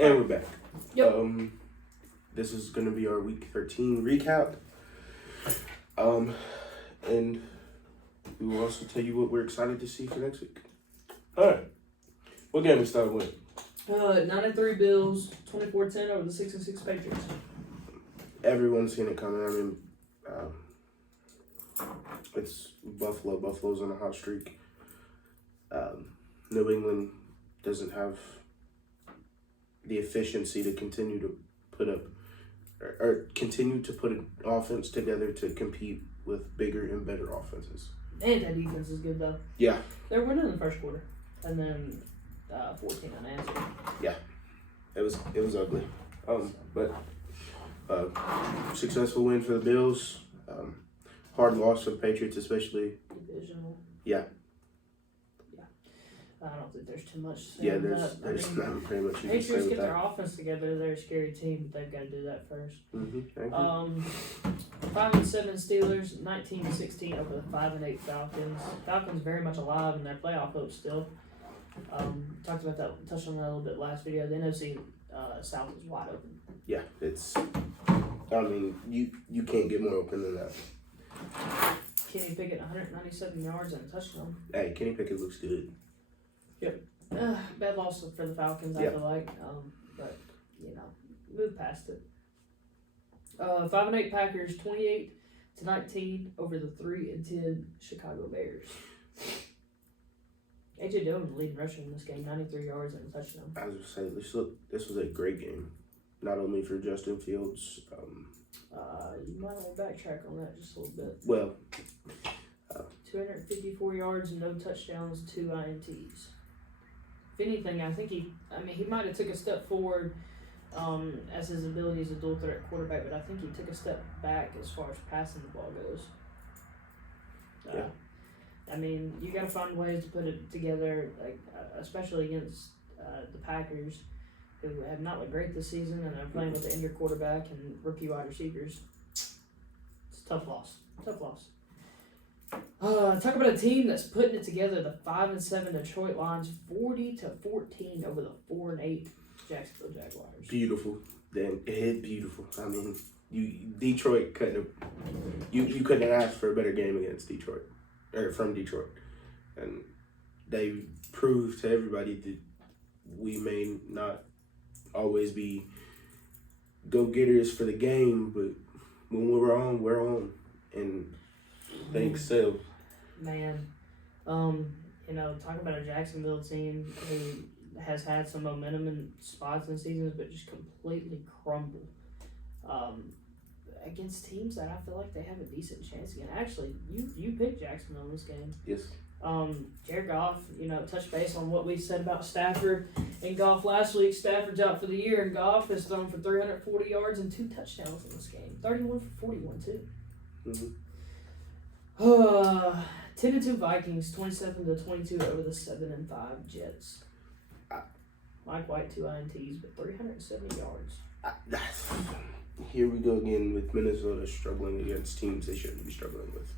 And we're back. Yep. This is going to be our Week 13 recap. And we will also tell you what we're excited to see for next week. All right. What game we started with? 9-3 Bills, 24-10 over the 6-6 Patriots. Everyone's seen it coming. I mean, it's Buffalo. Buffalo's on a hot streak. New England doesn't have the efficiency to continue to put up or continue to put an offense together to compete with bigger and better offenses. And that defense is good, though. Yeah. They're winning in the first quarter. And then 14 unanswered. Yeah. It was ugly. But successful win for the Bills. Hard loss for the Patriots, especially. Divisional. Yeah. I don't think there's too much to say. Yeah, there's not very much you can say Patriots with get that. their offense together. They're a scary team, but they've got to do that first. 5-7 Steelers, 19-16 over the 5-8 Falcons. Falcons very much alive in their playoff hopes still. Talked about that, touched on that a little bit last video. The NFC South is wide open. Yeah, I mean, you can't get more open than that. Kenny Pickett, 197 yards and a touchdown. Hey, Kenny Pickett looks good. Yep. Bad loss for the Falcons, I feel like. But, move past it. 5-8 Packers, 28-19 over the 3-10 Chicago Bears. A.J. Dillon leading rusher in this game, 93 yards and a touchdown. I was going to say, this was a great game. Not only for Justin Fields. You might want to backtrack on that just a little bit. Well. 254 yards and no touchdowns, 2 INTs. If anything, I think he might have took a step forward as his ability as a dual threat quarterback, but I think he took a step back as far as passing the ball goes. Yeah. I mean, you got to find ways to put it together, like especially against the Packers, who have not looked great this season and are playing with the injured quarterback and rookie wide receivers. It's a tough loss. Talk about a team that's putting it together. The 5-7 Detroit Lions, 40-14 over the 4-8 Jacksonville Jaguars. Beautiful. Then it hit beautiful. I mean, Detroit couldn't have. You couldn't have asked for a better game against Detroit, or from Detroit, and they proved to everybody that we may not always be go-getters for the game, but when we're on, and thanks so. Man, talk about a Jacksonville team who has had some momentum in spots and seasons, but just completely crumbled against teams that I feel like they have a decent chance against. Actually, you picked Jacksonville in this game. Yes. Jared Goff, touch base on what we said about Stafford and Goff last week. Stafford's out for the year, and Goff has thrown for 340 yards and 2 touchdowns in this game. 31 for 41 too. 10-2 Vikings, 27-22 over the 7-5 Jets. Mike White, 2 INTs, but 370 yards. Here we go again with Minnesota struggling against teams they shouldn't be struggling with.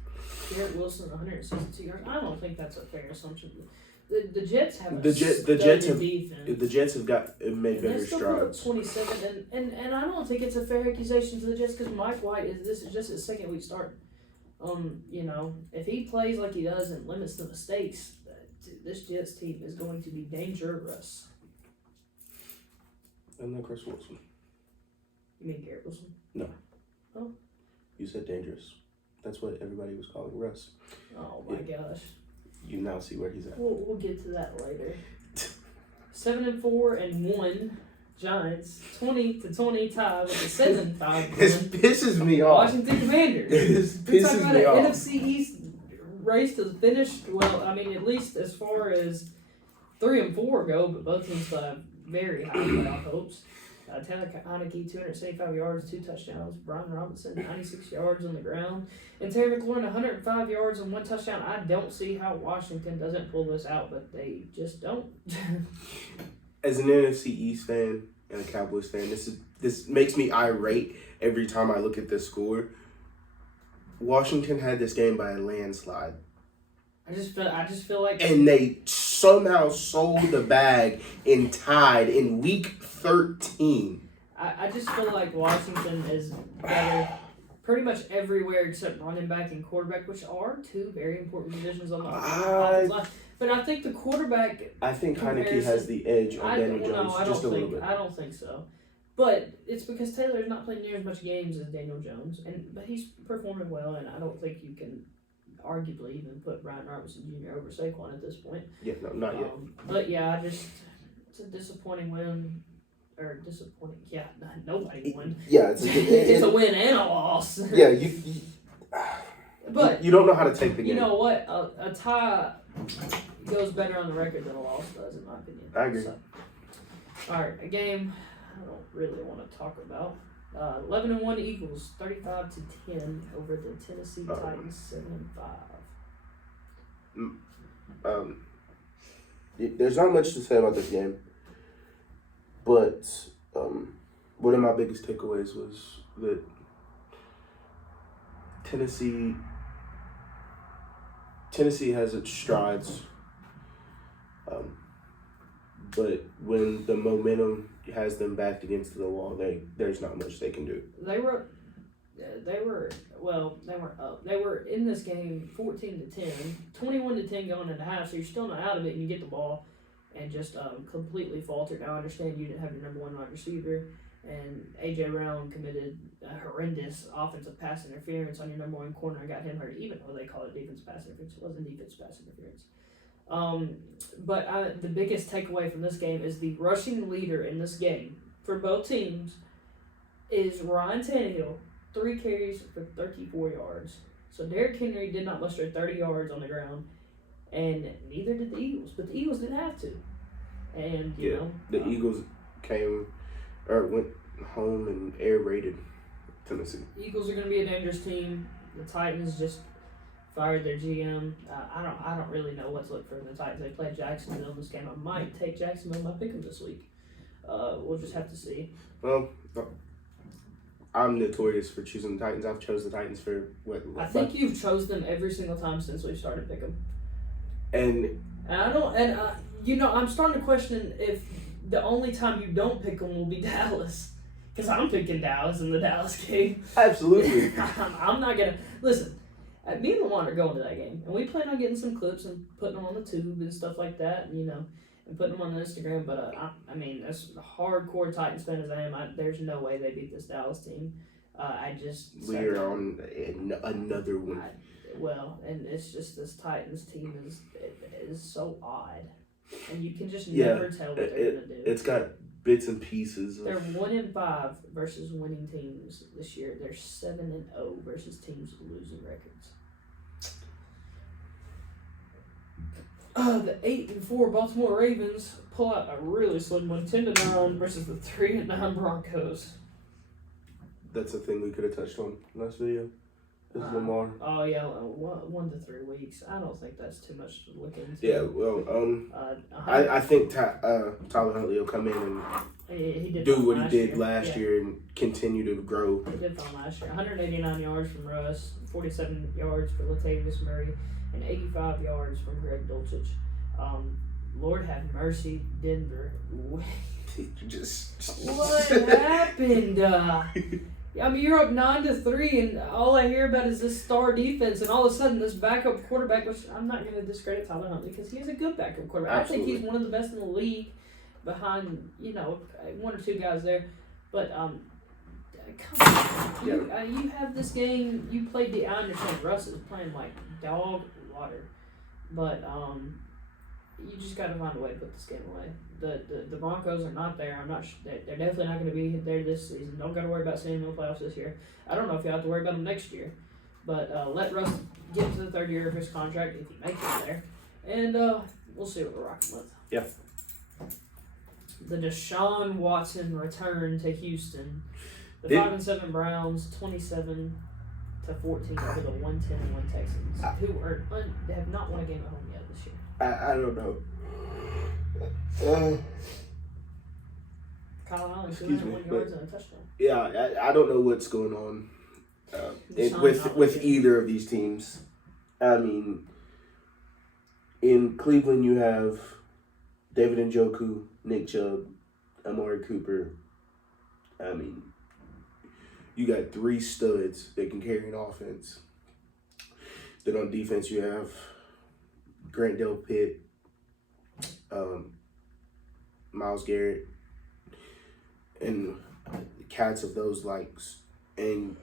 Garrett Wilson, 162 yards. I don't think that's a fair assumption. The Jets have the Jets have defense. The Jets have made better strides. 27, and I don't think it's a fair accusation to the Jets because Mike White this is just his second week start. If he plays like he does and limits the mistakes, this Jets team is going to be dangerous. And then Chris Wilson. You mean Garrett Wilson? No. Oh. You said dangerous. That's what everybody was calling Russ. Oh my gosh. You now see where he's at. We'll get to that later. 7-4-1 Giants, 20-20 tie with a 7-5. This pisses me off. Washington Commanders. This pisses me off. NFC East race to the finish. Well, I mean, at least as far as 3 and 4 go, but both teams still have very high playoff hopes. Taylor Heineke, 275 yards, 2 touchdowns. Brian Robinson, 96 yards on the ground. And Terry McLaurin, 105 yards and 1 touchdown. I don't see how Washington doesn't pull this out, but they just don't. As an NFC East fan and a Cowboys fan, this makes me irate every time I look at this score. Washington had this game by a landslide. I just feel like And they somehow sold the bag and tied in week 13. I just feel like Washington is better pretty much everywhere except running back and quarterback, which are two very important positions on the offensive line. But I think the quarterback. I think Heineke has the edge on Daniel Jones just a little bit. I don't think so. But it's because Taylor's not playing near as much games as Daniel Jones, but he's performing well, and I don't think you can arguably even put Brian Robinson Jr. over Saquon at this point. Yeah, no, not yet. But yeah, it's a disappointing win. Or disappointing, yeah. Nobody won. Yeah, it's a win and a loss. Yeah, but you don't know how to take the game. You know what? A tie goes better on the record than a loss does, in my opinion. I agree. So, all right, a game I don't really want to talk about. 11-1 Eagles, 35-10 over the Tennessee Titans, 7-5. There's not much to say about this game. But one of my biggest takeaways was that Tennessee has its strides, but when the momentum has them backed against the wall, there's not much they can do. They weren't up. They were in this game 14-10, 21-10 going into half, so you're still not out of it, and you get the ball. And just completely faltered. Now I understand you didn't have your number one wide receiver, and A.J. Brown committed a horrendous offensive pass interference on your number one corner and got him hurt, even though they call it defensive pass interference. It wasn't defensive pass interference. But the biggest takeaway from this game is the rushing leader in this game for both teams is Ryan Tannehill, 3 carries for 34 yards. So Derrick Henry did not muster 30 yards on the ground. And neither did the Eagles, but the Eagles didn't have to. And the Eagles went home and air raided Tennessee. Eagles are going to be a dangerous team. The Titans just fired their GM. I don't really know what to look for in the Titans. They played Jacksonville in this game. I might take Jacksonville in my pick 'em this week. We'll just have to see. Well, I'm notorious for choosing the Titans. I've chose the Titans for what? I think you've chose them every single time since we started pick 'em. And I'm starting to question if the only time you don't pick them will be Dallas, because I'm picking Dallas in the Dallas game. Absolutely. I'm not gonna listen. Me and Lawan are going to that game, and we plan on getting some clips and putting them on the tube and stuff like that, and putting them on Instagram. But I mean, as a hardcore Titans fan as I am, there's no way they beat this Dallas team. We're on another one. And it's just this Titans team is so odd, and you can just never tell what they're gonna do. It's got bits and pieces. They're 1-5 versus winning teams this year. They're 7-0 versus teams with losing records. The 8-4 Baltimore Ravens pull out a really slim one, 10-9 versus the 3-9 Broncos. That's a thing we could have touched on last video. Is Lamar? Oh yeah, 1 to 3 weeks. I don't think that's too much to look into. Yeah, well, I think Tyler Huntley will come in and he do what he did last year and continue to grow. He did fine last year. 189 yards from Russ, 47 yards for Latavius Murray, and 85 yards from Greg Dulcich. Lord have mercy, Denver. What happened? I mean, you're up 9-3, and all I hear about is this star defense, and all of a sudden this backup quarterback, which I'm not going to discredit Tyler Huntley because he is a good backup quarterback. Absolutely. I think he's one of the best in the league behind, 1 or 2 guys there. But, come on. You have this game, you played I understand Russ is playing like dog water, but you just got to find a way to put this game away. The Broncos are not there. I'm not. They're definitely not going to be there this season. Don't got to worry about seeing them in the playoffs this year. I don't know if you have to worry about them next year, but let Russ get into the 3rd year of his contract if he makes it there, and we'll see what we're rocking with. Yeah. The Deshaun Watson return to Houston. The 5-7 Browns 27-14 over the 1-10-1 Texans, who have not won a game at home yet this year. I don't know. Kyle Allen, 201 yards and a touchdown. Yeah, I don't know what's going on with either of these teams. I mean, In Cleveland, you have David Njoku, Nick Chubb, Amari Cooper. I mean, you got 3 studs that can carry an offense. Then on defense, you have Grant Delpit, Myles Garrett, and cats of those likes. And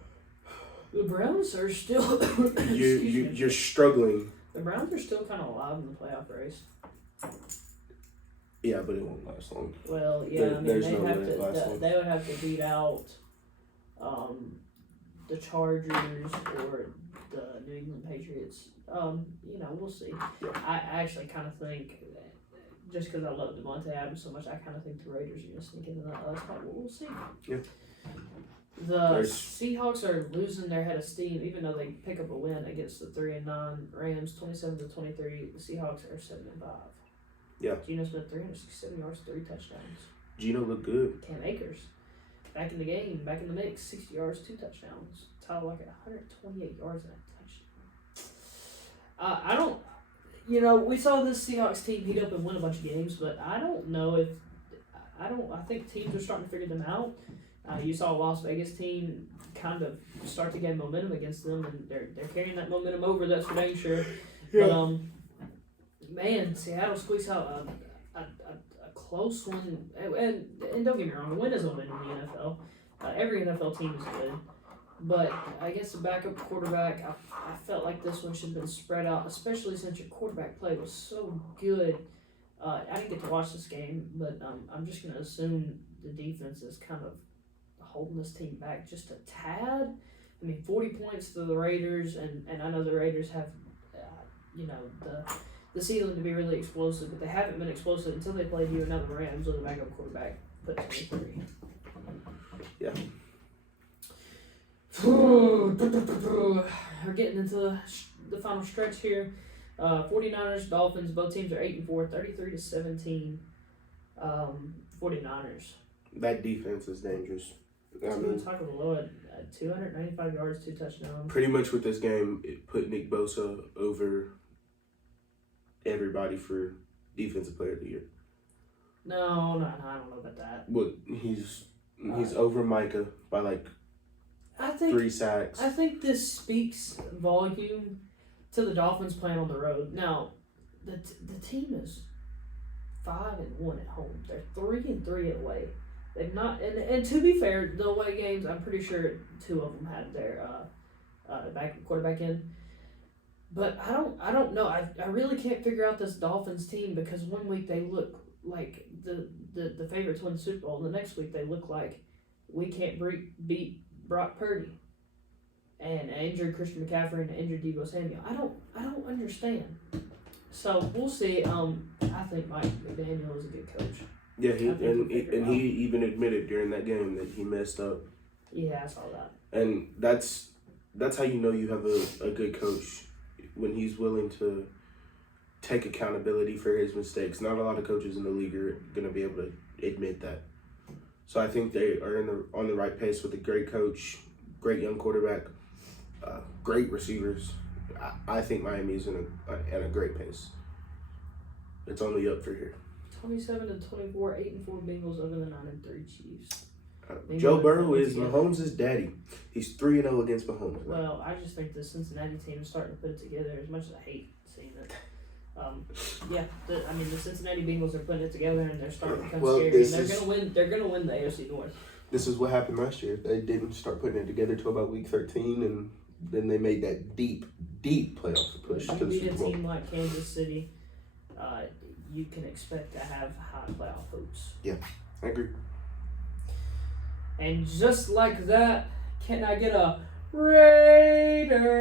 The Browns are still. you're struggling. The Browns are still kind of alive in the playoff race. Yeah, but it won't last long. Well, yeah, There's they no have way it lasts long. they would have to beat out the Chargers or the New England Patriots. We'll see. I actually kind of think, just because I love Devontae Adams so much, I kind of think the Raiders are going to sneak into that last spot. Well, we'll see. Yeah. The Seahawks are losing their head of steam, even though they pick up a win against the 3-9 Rams, 27-23. The Seahawks are 7-5. Yeah. Geno Smith, 367 yards, 3 touchdowns. Geno looked good. Cam Akers, back in the game, back in the mix, 60 yards, 2 touchdowns. Tyler Lockett, 128 yards and a touchdown. We saw this Seahawks team heat up and win a bunch of games, but I don't know if, I think teams are starting to figure them out. You saw a Las Vegas team kind of start to gain momentum against them, and they're carrying that momentum over, that's for dang sure. Yeah. But, man, Seattle squeaks out a close one. And don't get me wrong, a win is a win in the NFL. Every NFL team is good. But against the backup quarterback, I felt like this one should have been spread out, especially since your quarterback play was so good. I didn't get to watch this game, but I'm just going to assume the defense is kind of holding this team back just a tad. 40 points to the Raiders, and I know the Raiders have, the ceiling to be really explosive, but they haven't been explosive until they played you and now the Rams with a backup quarterback put 23. Yeah. We're getting into the final stretch here. 49ers, Dolphins, both teams are 8-4, 33-17. 49ers. That defense is dangerous. Tagovailoa at 295 yards, 2 touchdowns. Pretty much with this game, it put Nick Bosa over everybody for Defensive Player of the Year. No, I don't know about that. Well, he's over Micah by like 3 sacks. I think this speaks volume to the Dolphins playing on the road. Now, the team is 5-1 at home. They're 3-3 away. They've not, and to be fair, the away games, I'm pretty sure 2 of them had their backup quarterback in. But I don't know. I really can't figure out this Dolphins team, because one week they look like the favorites win the Super Bowl, and the next week they look like we can't beat Brock Purdy and injured Christian McCaffrey and injured Deebo Samuel. I don't understand. So we'll see. I think Mike McDaniel is a good coach. Yeah, he even admitted during that game that he messed up. Yeah, I saw that. And that's how you know you have a good coach, when he's willing to take accountability for his mistakes. Not a lot of coaches in the league are going to be able to admit that. So I think they are on the right pace with a great coach, great young quarterback, great receivers. I think Miami's in a great pace. It's only up for here. 27-24, 8-4 Bengals over the 9-3 Chiefs. Joe Burrow is Mahomes' daddy. He's 3-0 against Mahomes. Well, I just think the Cincinnati team is starting to put it together. As much as I hate seeing it, the Cincinnati Bengals are putting it together, and they're starting to become scary. And they're gonna win the AFC North. This is what happened last year. They didn't start putting it together till about week 13, and then they made that deep playoff push to the Super Bowl. A team like Kansas City, you can expect to have high playoff hopes. Yeah, I agree. And just like that, can I get a Raiders?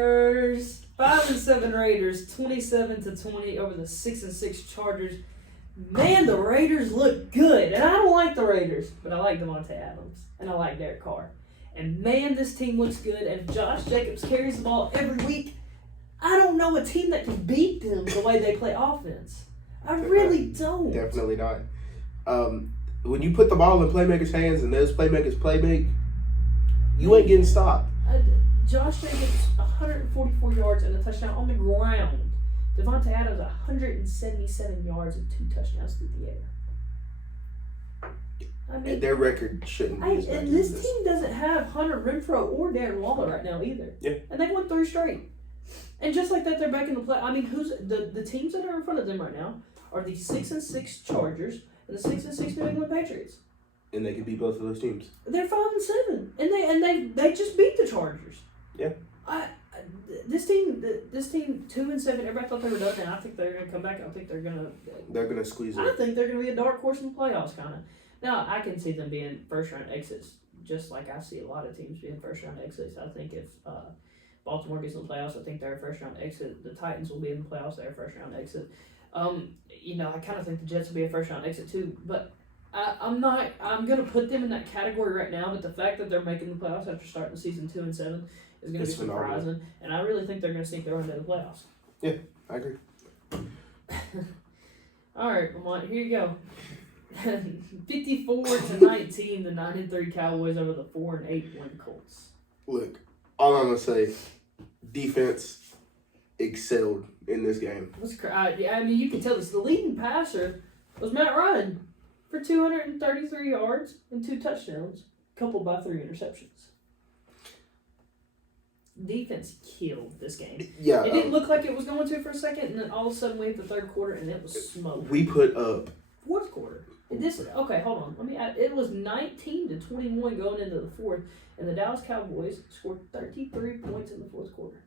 5-7 Raiders, 27-20 over the 6-6 Chargers. Man, the Raiders look good, and I don't like the Raiders, but I like Devontae Adams, and I like Derek Carr. And man, this team looks good, and if Josh Jacobs carries the ball every week, I don't know a team that can beat them the way they play offense. I really don't. Definitely not. When you put the ball in playmakers' hands and those playmakers playmake, you ain't getting stopped. Josh Jacobs, 144 yards and a touchdown on the ground Devontae Adams 177 yards and 2 touchdowns through the air. I mean, their record shouldn't be as bad and as this team doesn't have Hunter Renfrow or Darren Waller right now either. Yeah. And they've won 3 straight. And just like that, they're back in the play. I mean, who's the teams that are in front of them right now are the 6-6 Chargers and the 6-6 New England Patriots. And they could beat both of those teams. They're 5-7, and they just beat the Chargers. Yeah. This team 2-7. Everybody thought they were done, and I think they're gonna come back. I think they're gonna squeeze I it. think they're gonna be a dark horse in the playoffs, kind of. Now I can see them being first round exits, just like I see a lot of teams being first round exits. I think if Baltimore gets in the playoffs, I think they're a first round exit. The Titans will be in the playoffs; they're a first round exit. I kind of think the Jets will be a first round exit too, but. I'm gonna put them in that category right now, but the fact that they're making the playoffs after starting the season 2-7 is gonna be surprising, and I really think they're gonna sneak their way into the playoffs. Yeah, I agree. All right, Lamont, here you go. 54-19, the 9-3 Cowboys over the 4-8 win Colts. Look, all I'm gonna say, defense excelled in this game. I mean, you can tell this. The leading passer was Matt Ryan for 233 yards and 2 touchdowns, coupled by 3 interceptions. Defense killed this game. Yeah, It didn't look like it was going to for a second, and then all of a sudden we hit the third quarter, and it was smoke. we put up. Fourth quarter. Okay, hold on. Let me add. It was 19-21 going into the fourth, and the Dallas Cowboys scored 33 points in the fourth quarter.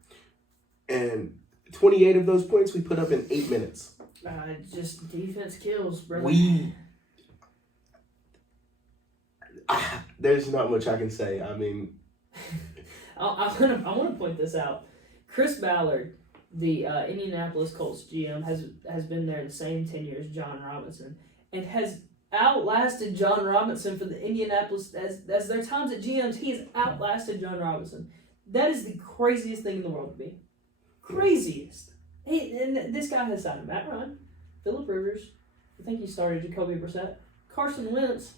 And 28 of those points we put up in 8 minutes. Just defense kills, brother. There's not much I can say. I mean, I want to point this out. Chris Ballard, the Indianapolis Colts GM, has been there the same tenure as John Robinson, and has outlasted John Robinson for the Indianapolis as their times at GMs. He has outlasted John Robinson. That is the craziest thing in the world to me. Craziest. And this guy has signed Matt Ryan, Phillip Rivers. I think he started Jacoby Brissett, Carson Wentz.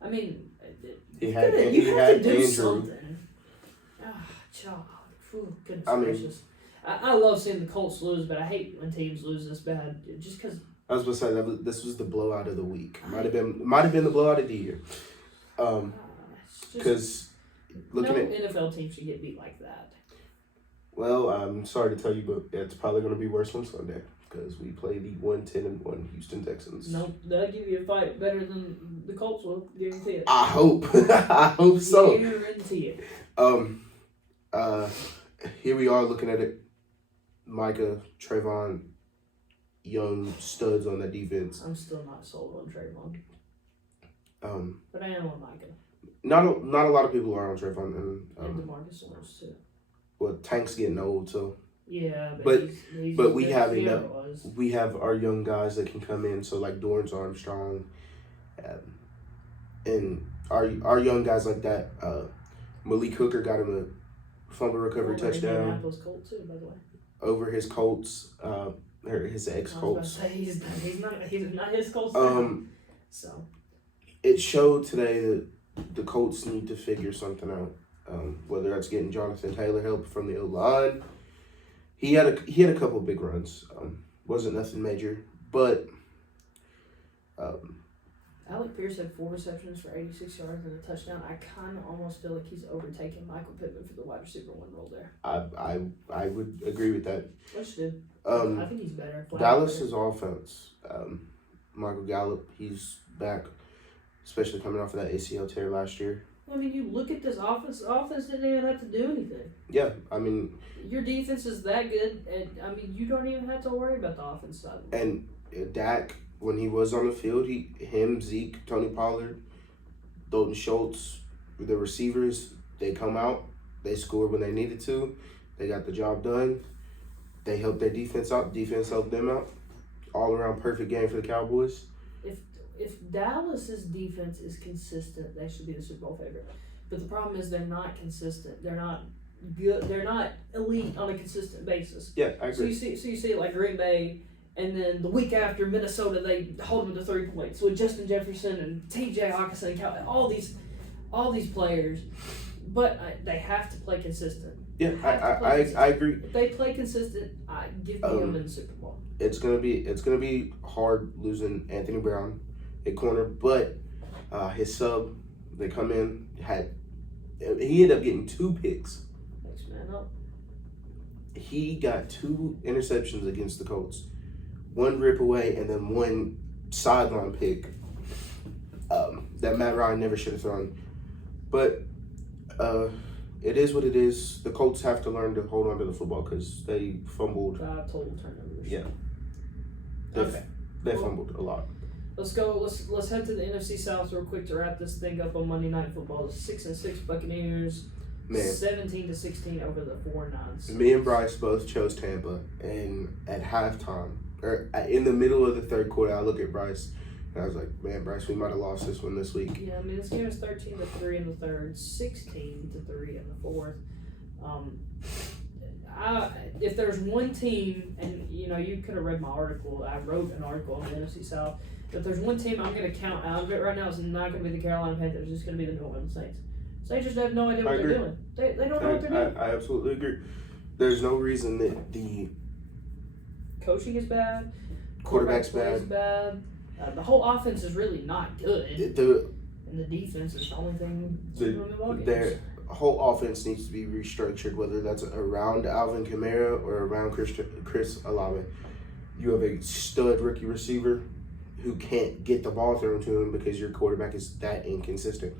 I mean, you have to do Andrew. Something. Goodness gracious. I love seeing the Colts lose, but I hate when teams lose this bad. Just because. I was going to say this was the blowout of the week. Might have been the blowout of the year. Because looking at NFL team should get beat like that. Well, I'm sorry to tell you, but it's probably going to be worse on Sunday because we play the 1-10-1 Houston Texans. Nope, they'll give you a fight better than the Colts will. Guarantee it. I hope. I hope so. Guarantee it. Here we are looking at it. Micah, Trayvon, young studs on that defense. I'm still not sold on Trayvon. But I am on Micah. Not a lot of people are on Trayvon And DeMarcus Lawrence too. Well, Tank's getting old, so. Yeah, but we have enough. We have our young guys that can come in. So like Dorrance Armstrong, and our young guys like that. Malik Hooker got him a fumble recovery touchdown. Indianapolis Colts too, by the way. Over his Colts, or his ex-Colts. He's not his Colts. So. It showed today that the Colts need to figure something out. Whether that's getting Jonathan Taylor help from the O-line. He had a couple of big runs. Wasn't nothing major, but Alec Pierce had 4 receptions for 86 yards and a touchdown. I kind of almost feel like he's overtaken Michael Pittman for the wide receiver 1 role there. I would agree with that. Which did. I think he's better. Dallas's offense. Michael Gallup, he's back, especially coming off of that ACL tear last year. I mean, you look at this offense. The offense didn't even have to do anything. Yeah, I mean, your defense is that good, and I mean, you don't even have to worry about the offense side. And Dak, when he was on the field, him, Zeke, Tony Pollard, Dalton Schultz, the receivers, they come out, they scored when they needed to, they got the job done, they helped their defense out, defense helped them out. All around perfect game for the Cowboys. If Dallas's defense is consistent, they should be the Super Bowl favorite. But the problem is they're not consistent. They're not good. They're not elite on a consistent basis. Yeah, I agree. So you see it like Green Bay, and then the week after Minnesota, they hold them to 3 points with Justin Jefferson and T.J. Hawkinson and all these players. But they have to play consistent. Yeah, have to play I consistent. agree. If they play consistent, give me them in the Super Bowl. It's gonna be hard losing Anthony Brown at corner, but his sub, they come in, he ended up getting 2 picks. Next man up. He got 2 interceptions against the Colts, 1 rip away, and then 1 sideline pick that Matt Ryan never should have thrown. But it is what it is. The Colts have to learn to hold on to the football because they fumbled. 5 total turnovers. Yeah. Okay. They fumbled a lot. Let's go. Let's head to the NFC South real quick to wrap this thing up on Monday Night Football. The 6-6 Buccaneers, 17-16 over the 4-9. Me and Bryce both chose Tampa, and at halftime or in the middle of the third quarter, I look at Bryce and I was like, "Man, Bryce, we might have lost this one this week." Yeah, I mean this game is 13-3 in the third, 16-3 in the fourth. If there's one team, and you could have read my article. I wrote an article on the NFC South. If there's one team I'm going to count out of it right now, it's not going to be the Carolina Panthers. It's going to be the New Orleans Saints. Saints just have no idea what they're doing. They don't know what they're doing. I absolutely agree. There's no reason that the coaching is bad. Quarterback's play is bad. The whole offense is really not good. And the defense is the only thing in the ball games. Their whole offense needs to be restructured, whether that's around Alvin Kamara or around Chris Olave. You have a stud rookie receiver who can't get the ball thrown to him because your quarterback is that inconsistent.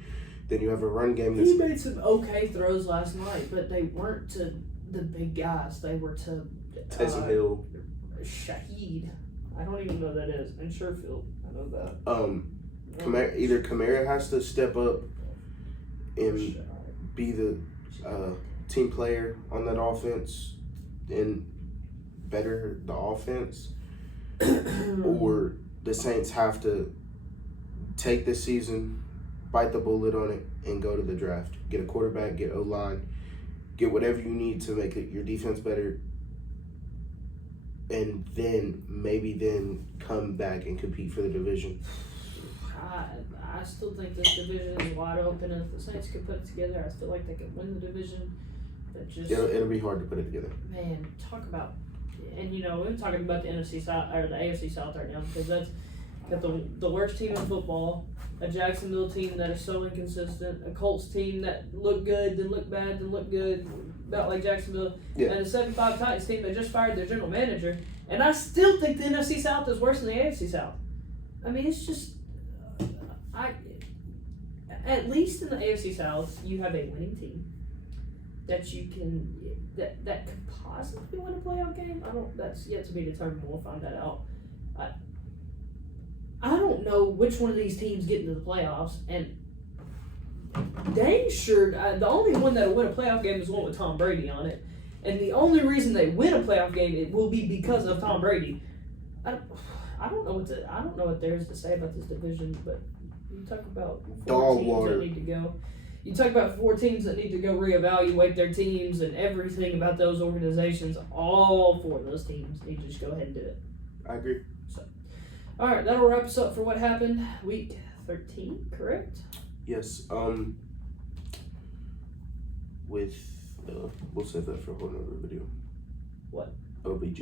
Then you have a run game that's... He made some okay throws last night, but they weren't to the big guys. They were to... Taysom Hill. Shaheed. I don't even know who that is. And Sherfield. I know that. Either Kamara has to step up and be the team player on that offense and better the offense, or the Saints have to take this season, bite the bullet on it, and go to the draft. Get a quarterback, get O-line, get whatever you need to make your defense better, and then come back and compete for the division. I still think this division is wide open, and if the Saints could put it together, I feel like they could win the division. But just it'll be hard to put it together. Man, talk about, and we're talking about the NFC South or the AFC South right now because that's got the worst team in football, a Jacksonville team that is so inconsistent, a Colts team that look good, then look bad, then look good, about like Jacksonville, and a 7-5 Titans team that just fired their general manager. And I still think the NFC South is worse than the AFC South. I mean, it's just. At least in the AFC South, you have a winning team that you can that could possibly win a playoff game. That's yet to be determined. We'll find that out. I don't know which one of these teams get into the playoffs, and dang sure the only one that'll win a playoff game is one with Tom Brady on it, and the only reason they win a playoff game it will be because of Tom Brady. I don't know what there is to say about this division, but you talk about four teams that need to go. You talk about 4 teams that need to go reevaluate their teams and everything about those organizations. All 4 of those teams need to just go ahead and do it. I agree. So, all right, that'll wrap us up for what happened week 13, correct? Yes. We'll save that for a whole nother video. What? OBJ.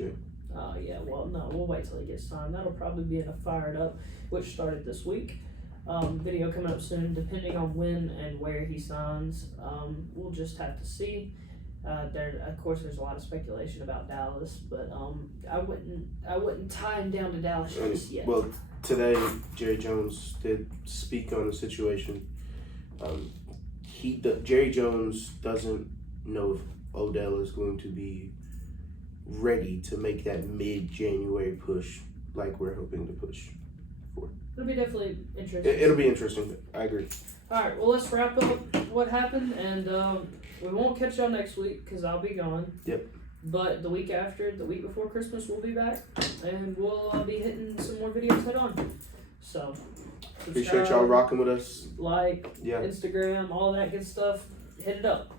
Yeah, well, no, we'll wait till he gets signed. That'll probably be in a Fired Up, which started this week. Video coming up soon, depending on when and where he signs. We'll just have to see. Of course, there's a lot of speculation about Dallas, but I wouldn't tie him down to Dallas just yet. Well, today Jerry Jones did speak on the situation. Jerry Jones doesn't know if Odell is going to be ready to make that mid-January push like we're hoping to push for. It'll be definitely interesting. It'll be interesting. I agree. All right, well, let's wrap up what happened, and we won't catch y'all next week because I'll be gone. Yep. But the week before Christmas, we'll be back, and we'll be hitting some more videos head on. So, appreciate y'all rocking with us. Instagram, all that good stuff. Hit it up.